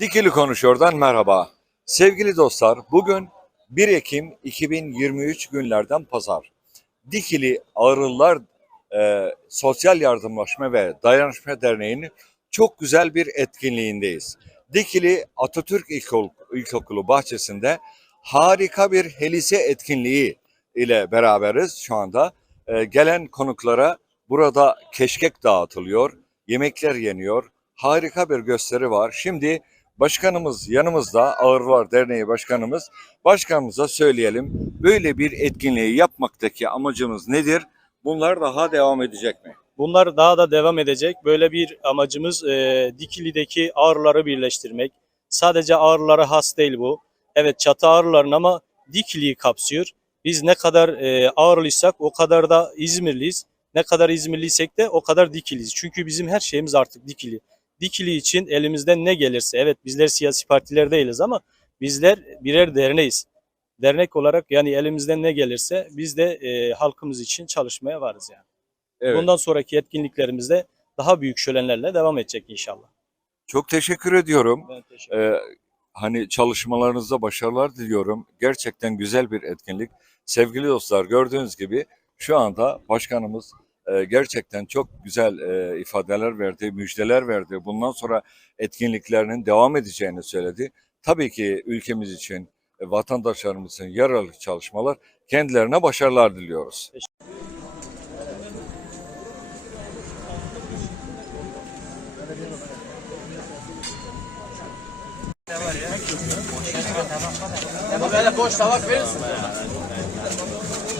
Dikili Konuşuyor'dan merhaba. Sevgili dostlar, bugün 1 Ekim 2023 günlerden pazar. Dikili Ağrılılar e, Sosyal Yardımlaşma ve Dayanışma Derneği'nin çok güzel bir etkinliğindeyiz. Dikili Atatürk İlkokulu, bahçesinde harika bir helise etkinliği ile beraberiz şu anda. E, gelen konuklara burada keşkek dağıtılıyor, yemekler yeniyor, harika bir gösteri var. Şimdi başkanımız yanımızda, Ağırlar Derneği Başkanımız. Başkanımıza söyleyelim, böyle bir etkinliği yapmaktaki amacımız nedir? Bunlar daha devam edecek mi? Bunlar daha da devam edecek. Böyle bir amacımız e, Dikili'deki ağrıları birleştirmek. Sadece ağrılara has değil bu. Evet çatı ağrıların ama Dikili'yi kapsıyor. Biz ne kadar e, ağrılıysak o kadar da İzmirliyiz. Ne kadar İzmirliysek de o kadar Dikiliyiz. Çünkü bizim her şeyimiz artık Dikili. Dikili için elimizden ne gelirse, evet bizler siyasi partiler değiliz ama bizler birer derneğiz. Dernek olarak yani elimizden ne gelirse biz de e, halkımız için çalışmaya varız yani. Evet. Bundan sonraki etkinliklerimizde daha büyük şölenlerle devam edecek inşallah. Çok teşekkür ediyorum. Ben teşekkür ederim. Ee, hani çalışmalarınızda başarılar diliyorum. Gerçekten güzel bir etkinlik. Sevgili dostlar gördüğünüz gibi şu anda başkanımız e, gerçekten çok güzel e, ifadeler verdi, müjdeler verdi. Bundan sonra etkinliklerinin devam edeceğini söyledi. Tabii ki ülkemiz için, e, vatandaşlarımızın yararlı çalışmalar kendilerine başarılar diliyoruz. Böyle boş tabak verirsin.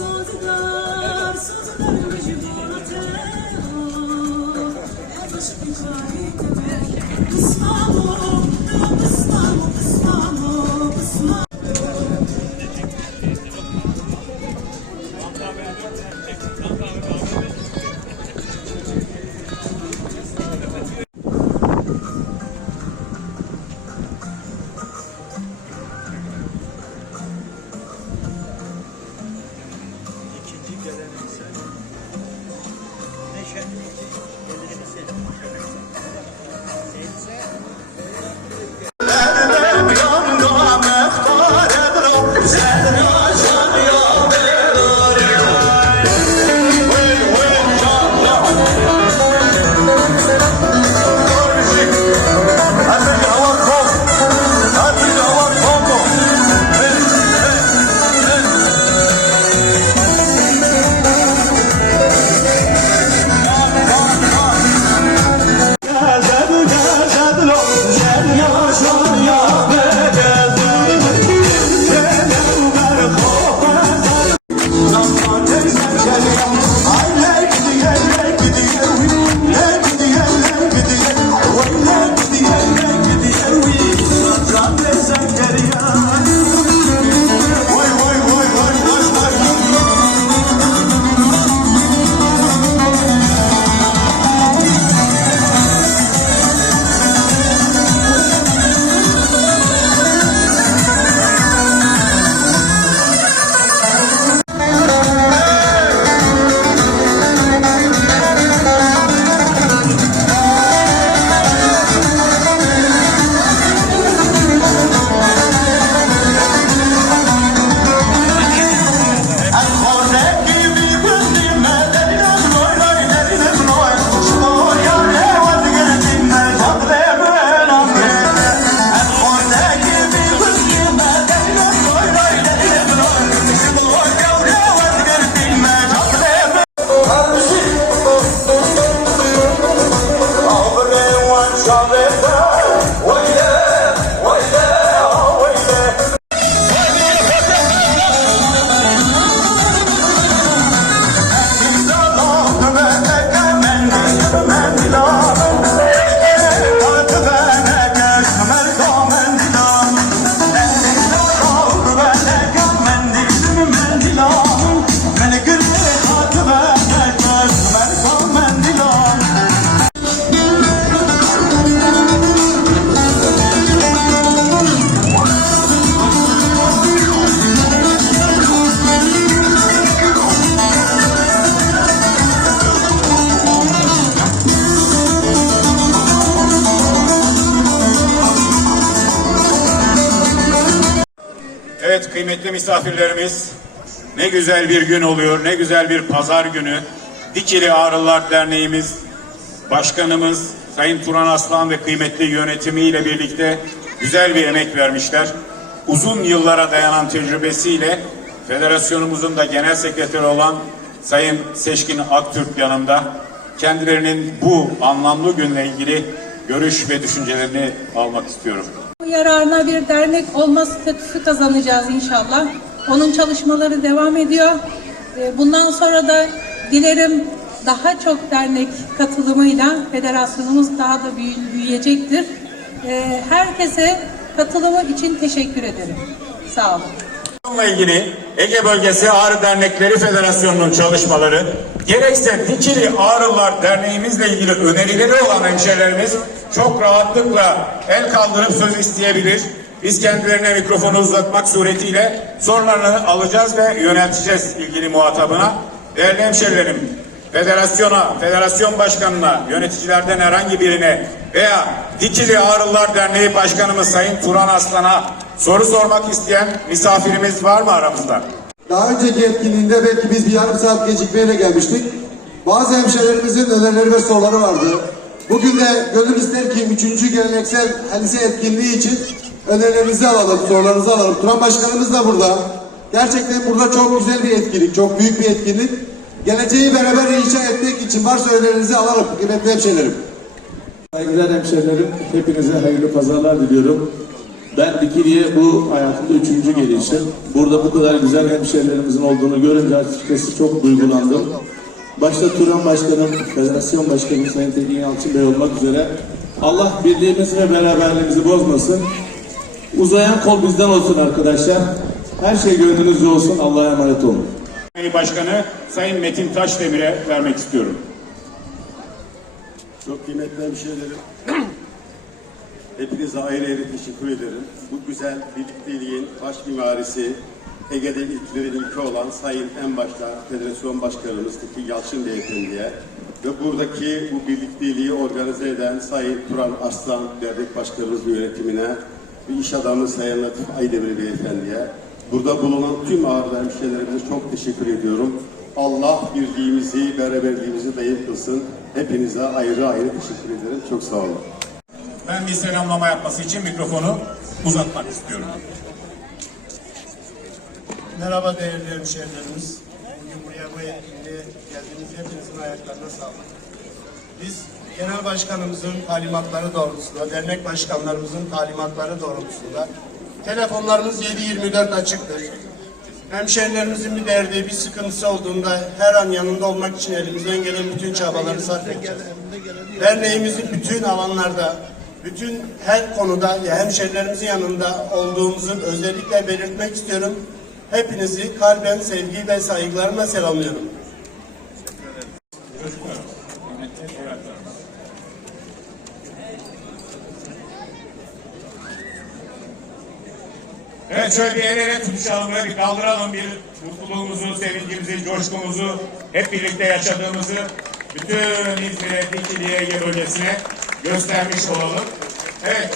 Sözler, sözler mecburate Kısmamo, kıymetli misafirlerimiz, ne güzel bir gün oluyor, ne güzel bir pazar günü. Dikili Ağrılar Derneğimiz Başkanımız Sayın Turan Aslan ve kıymetli yönetimiyle birlikte güzel bir emek vermişler. Uzun yıllara dayanan tecrübesiyle federasyonumuzun da genel sekreteri olan Sayın Seçkin Aktürk yanımda. Kendilerinin bu anlamlı günle ilgili görüş ve düşüncelerini almak istiyorum. Yararına bir dernek olma statüsü kazanacağız inşallah. Onun çalışmaları devam ediyor. Ee, Bundan sonra da dilerim daha çok dernek katılımıyla federasyonumuz daha da büyü- büyüyecektir. Ee, Herkese katılımı için teşekkür ederim. Sağ olun. Bununla ilgili Ege Bölgesi Ağrı Dernekleri Federasyonu'nun çalışmaları, gerekse Dikili Ağrılar Derneğimizle ilgili önerileri olan hemşehrilerimiz çok rahatlıkla el kaldırıp söz isteyebilir. Biz kendilerine mikrofonu uzatmak suretiyle sorularını alacağız ve yönelteceğiz ilgili muhatabına. Değerli hemşehrilerim, federasyona, federasyon başkanına, yöneticilerden herhangi birine veya Dikili Ağrılar Derneği Başkanımız Sayın Turan Aslan'a soru sormak isteyen misafirimiz var mı aramızda? Daha önceki etkinliğinde belki biz bir yarım saat gecikmeyle gelmiştik. Bazı hemşehrilerimizin önerileri ve soruları vardı. Bugün de gönül ister ki 3. geleneksel lise etkinliği için önerilerinizi alalım, sorularınızı alalım. Turan Başkanımız da burada. Gerçekten burada çok güzel bir etkinlik, çok büyük bir etkinlik. Geleceği beraber inşa etmek için varsa önerilerinizi alalım kıymetli hemşehrilerim. Saygıdeğer hemşehrilerim, hepinize hayırlı pazarlar diliyorum. Ben Dikili'ye bu hayatımda üçüncü gelişim. Burada bu kadar güzel hemşehrilerimizin olduğunu görünce açıkçası çok duygulandım. Başta Turan Başkanım, Federasyon Başkanım Sayın Tekin Yalçın Bey olmak üzere Allah birliğimizi ve beraberliğimizi bozmasın. Uzayan kol bizden olsun arkadaşlar. Her şey gönlünüzde olsun. Allah'a emanet olun. Başkanı Sayın Metin Taşdemir'e vermek istiyorum. Çok kıymetli hemşehrilerim. Hepinize ayrı ayrı teşekkür ederim. Bu güzel birlikteliğin baş mimarisi Ege'de ilklerin ilki olan Sayın en başta Federasyon Başkanımız Tiki Yalçın Beyefendi'ye ve buradaki bu birlikteliği organize eden Sayın Turan Arslan Dernek Başkanımız yönetimine ve iş adamı Sayın Latif Aydemir Beyefendi'ye burada bulunan tüm ağırlı hemşehrilerimize çok teşekkür ediyorum. Allah birliğimizi, beraberliğimizi daim kılsın. Hepinize ayrı ayrı teşekkür ederim. Çok sağ olun. Ben bir selamlama yapması için mikrofonu uzatmak istiyorum. Merhaba değerli hemşehrilerimiz. Bugün buraya bu etkinliğe geldiğiniz hepinizin ayaklarına sağlık. Biz genel başkanımızın talimatları doğrultusunda, dernek başkanlarımızın talimatları doğrultusunda telefonlarımız 7-24 açıktır. Hemşehrilerimizin bir derdi, bir sıkıntısı olduğunda her an yanında olmak için elimizden gelen bütün çabaları sarf edeceğiz. Derneğimizin bütün alanlarda, bütün her konuda ya hemşehrilerimizin yanında olduğumuzu özellikle belirtmek istiyorum. Hepinizi kalben sevgi ve saygılarımla selamlıyorum. Evet şöyle bir el ele tutuşalım ve bir kaldıralım bir mutluluğumuzu, sevincimizi, coşkumuzu, hep birlikte yaşadığımızı bütün İzmir'e, Dikili'ye, Ege bölgesine göstermiş olalım. Evet